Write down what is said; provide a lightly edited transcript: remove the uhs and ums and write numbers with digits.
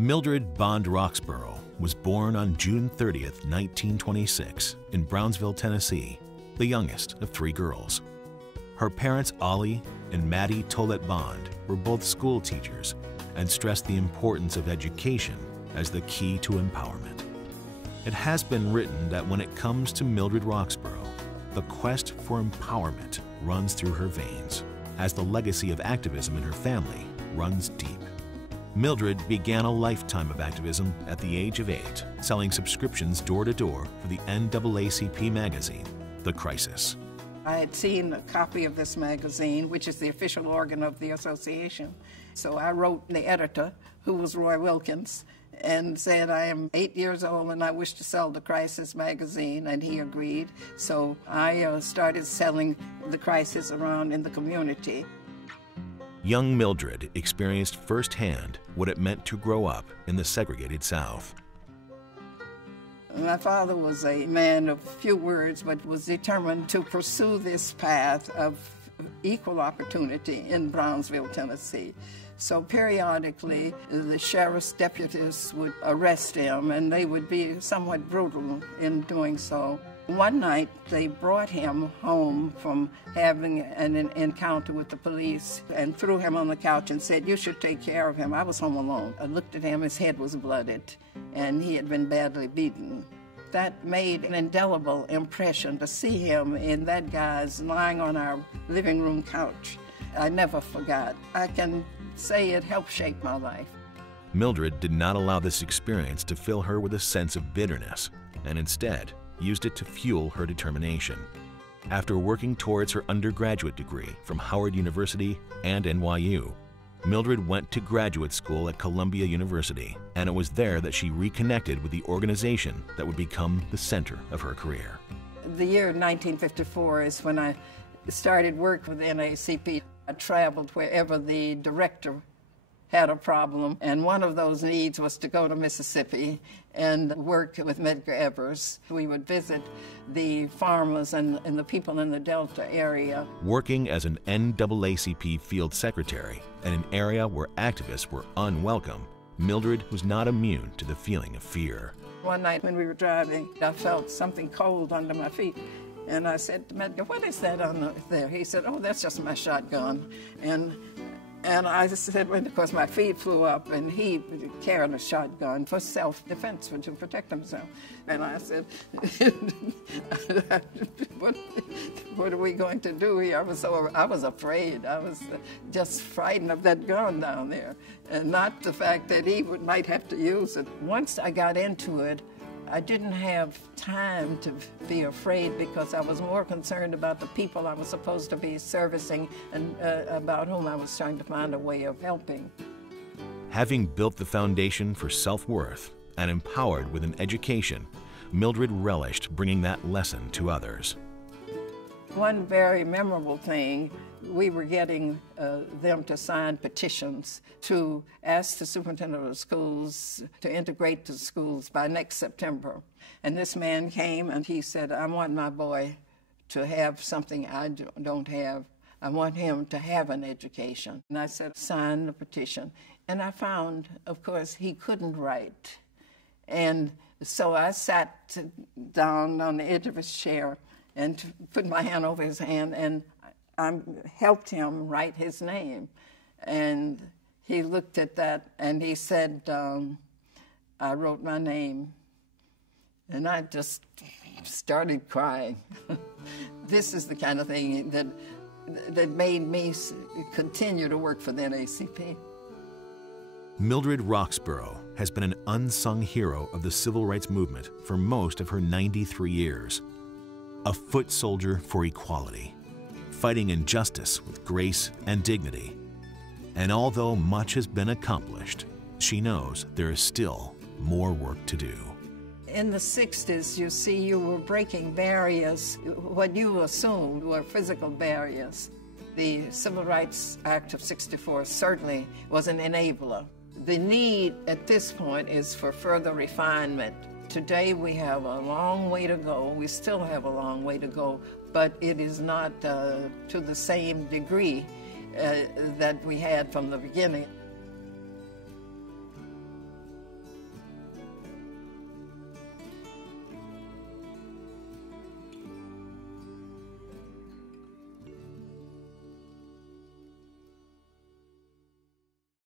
Mildred Bond Roxborough was born on June 30th, 1926 in Brownsville, Tennessee, the youngest of 3 girls. Her parents, Ollie and Maddie Tollett Bond, were both school teachers and stressed the importance of education as the key to empowerment. It has been written that when it comes to Mildred Roxborough, the quest for empowerment runs through her veins, as the legacy of activism in her family runs deep. Mildred began a lifetime of activism at the age of 8, selling subscriptions door to door for the NAACP magazine, The Crisis. I had seen a copy of this magazine, which is the official organ of the association. So I wrote the editor, who was Roy Wilkins, and said, I am 8 years old and I wish to sell The Crisis magazine, and he agreed. So I started selling The Crisis around in the community. Young Mildred experienced firsthand what it meant to grow up in the segregated South. My father was a man of few words, but was determined to pursue this path of equal opportunity in Brownsville, Tennessee. So periodically, the sheriff's deputies would arrest him, and they would be somewhat brutal in doing so. One night, they brought him home from having an encounter with the police and threw him on the couch and said, you should take care of him. I was home alone. I looked at him, his head was blooded, and he had been badly beaten. That made an indelible impression to see him in that guise lying on our living room couch. I never forgot. I can say it helped shape my life. Mildred did not allow this experience to fill her with a sense of bitterness, and instead used it to fuel her determination. After working towards her undergraduate degree from Howard University and NYU, Mildred went to graduate school at Columbia University, and it was there that she reconnected with the organization that would become the center of her career. The year 1954 is when I started work with NAACP. I traveled wherever the director had a problem, and one of those needs was to go to Mississippi and work with Medgar Evers. We would visit the farmers and the people in the Delta area. Working as an NAACP field secretary in an area where activists were unwelcome, Mildred was not immune to the feeling of fear. One night when we were driving, I felt something cold under my feet. And I said to Medgar, what is that on there? He said, oh, that's just my shotgun. And I said, well, of course, my feet flew up, and he carried a shotgun for self-defense, to protect himself. And I said, what are we going to do here? I was afraid. I was just frightened of that gun down there, and not the fact that he might have to use it. Once I got into it, I didn't have time to be afraid because I was more concerned about the people I was supposed to be servicing and about whom I was trying to find a way of helping. Having built the foundation for self-worth and empowered with an education, Mildred relished bringing that lesson to others. One very memorable thing, we were getting them to sign petitions to ask the superintendent of the schools to integrate the schools by next September. And this man came and he said, I want my boy to have something I don't have. I want him to have an education. And I said, sign the petition. And I found, of course, he couldn't write. And so I sat down on the edge of his chair and put my hand over his hand, and I helped him write his name. And he looked at that, and he said, I wrote my name. And I just started crying. This is the kind of thing that made me continue to work for the NAACP. Mildred Roxborough has been an unsung hero of the civil rights movement for most of her 93 years. A foot soldier for equality, fighting injustice with grace and dignity. And although much has been accomplished, she knows there is still more work to do. In the 60s, you see, you were breaking barriers, what you assumed were physical barriers. The Civil Rights Act of '64 certainly was an enabler. The need at this point is for further refinement. Today we have a long way to go. We still have a long way to go, but it is not to the same degree that we had from the beginning.